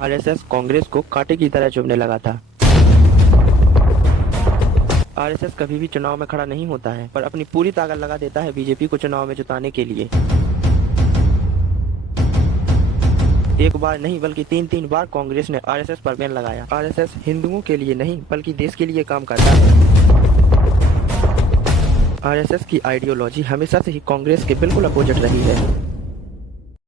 RSS Congress को कांटे की तरह चुभने लगा था। आरएसएस कभी भी चुनाव में खड़ा नहीं होता है, पर अपनी पूरी ताकत लगा देता है बीजेपी को चुनाव में जिताने के लिए। एक बार नहीं बल्कि तीन तीन बार कांग्रेस ने आरएसएस पर बैन लगाया। आरएसएस हिंदुओं के लिए नहीं बल्कि देश के लिए काम करता है। आरएसएस की आइडियोलॉजी हमेशा से ही कांग्रेस के बिल्कुल अपोजिट रही है।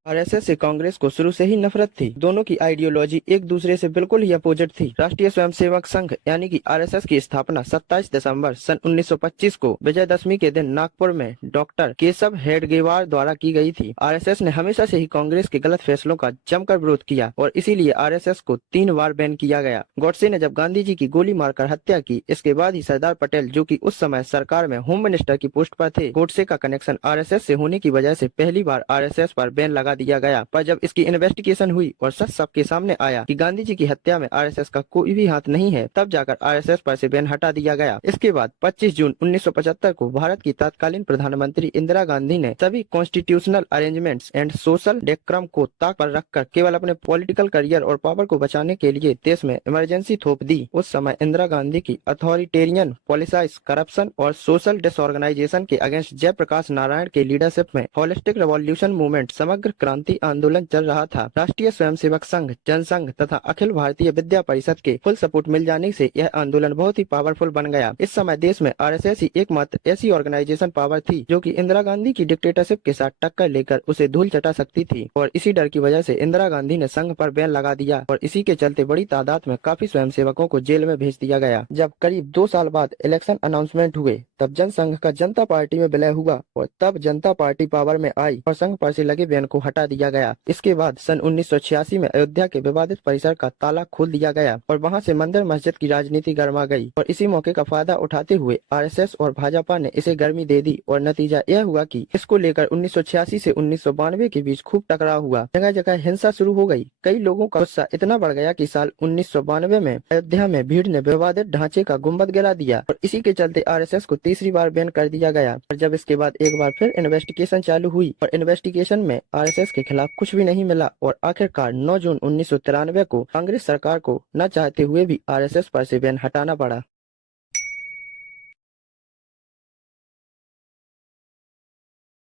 आरएसएस से कांग्रेस को शुरू से ही नफरत थी। दोनों की आइडियोलॉजी एक दूसरे से बिल्कुल ही अपोजिट थी। राष्ट्रीय स्वयंसेवक संघ यानी कि आरएसएस की स्थापना 27 दिसंबर सन 1925 को विजयदशमी के दिन नागपुर में डॉक्टर केशव हेडगेवार द्वारा की गई थी। आरएसएस ने हमेशा से ही कांग्रेस के गलत फैसलों का जमकर विरोध किया और इसीलिए आरएसएस को 3 बार बैन किया गया। गॉडसे ने जब गांधी जी की गोली मारकर हत्या की, इसके बाद ही सरदार पटेल, जो कि उस समय सरकार में होम मिनिस्टर की पोस्ट पर थे, गॉडसे का कनेक्शन आरएसएस से होने की वजह से पहली बार आरएसएस पर बैन लगा दिया गया। पर जब इसकी इन्वेस्टिगेशन हुई और सच सबके सामने आया कि गांधी जी की हत्या में आरएसएस का कोई भी हाथ नहीं है, तब जाकर आरएसएस पर से बैन हटा दिया गया। इसके बाद 25 जून 1975 को भारत की तत्कालीन प्रधानमंत्री इंदिरा गांधी ने सभी constitutional arrangements and social decorum को ताक पर रखकर केवल अपने पॉलिटिकल करियर और पावर को बचाने के लिए देश में इमरजेंसी थोप दी। उस समय इंदिरा गांधी की अथॉरिटेरियन पॉलिसीज, करप्शन और सोशल डिसऑर्गेनाइजेशन के अगेंस्ट जयप्रकाश नारायण के लीडरशिप में होलिस्टिक रेवोल्यूशन मूवमेंट, समग्र क्रांति आंदोलन चल रहा था। राष्ट्रीय स्वयंसेवक संघ, जनसंघ तथा अखिल भारतीय विद्या परिषद के फुल सपोर्ट मिल जाने से यह आंदोलन बहुत ही पावरफुल बन गया। इस समय देश में आरएसएस ही एकमात्र ऐसी ऑर्गेनाइजेशन पावर थी जो कि इंदिरा गांधी की डिक्टेटरशिप के साथ टक्कर लेकर उसे धूल चटा सकती थी। और इसी डर की वजह से इंदिरा गांधी ने संघ पर बैन लगा दिया और इसी के चलते बड़ी तादाद में काफी स्वयंसेवकों को जेल में भेज दिया गया। जब करीब 2 साल बाद इलेक्शन अनाउंसमेंट हुए, तब जनसंघ का जनता पार्टी में विलय हुआ और तब जनता पार्टी पावर में आई और संघ पर से लगे बैन को हटा दिया गया। इसके बाद सन 1986 में अयोध्या के विवादित परिसर का ताला खोल दिया गया और वहां से मंदिर मस्जिद की राजनीति गर्मा गई और इसी मौके का फायदा उठाते हुए आरएसएस और भाजपा ने इसे गर्मी दे दी और नतीजा यह हुआ कि इसको लेकर 1986 से 1992 के बीच खूब टकराव हुआ। जगह जगह हिंसा शुरू हो गई। कई लोगों का गुस्सा इतना बढ़ गया कि साल 1992 में अयोध्या में भीड़ ने विवादित ढांचे का गुंबद गिरा दिया और इसी के चलते आरएसएस को तीसरी बार बैन कर दिया गया। और जब इसके बाद एक बार फिर इन्वेस्टिगेशन चालू हुई और इन्वेस्टिगेशन में आरएसएस के खिलाफ कुछ भी नहीं मिला और आखिरकार 9 जून 1993 को कांग्रेस सरकार को न चाहते हुए भी आरएसएस पर से बैन हटाना पड़ा।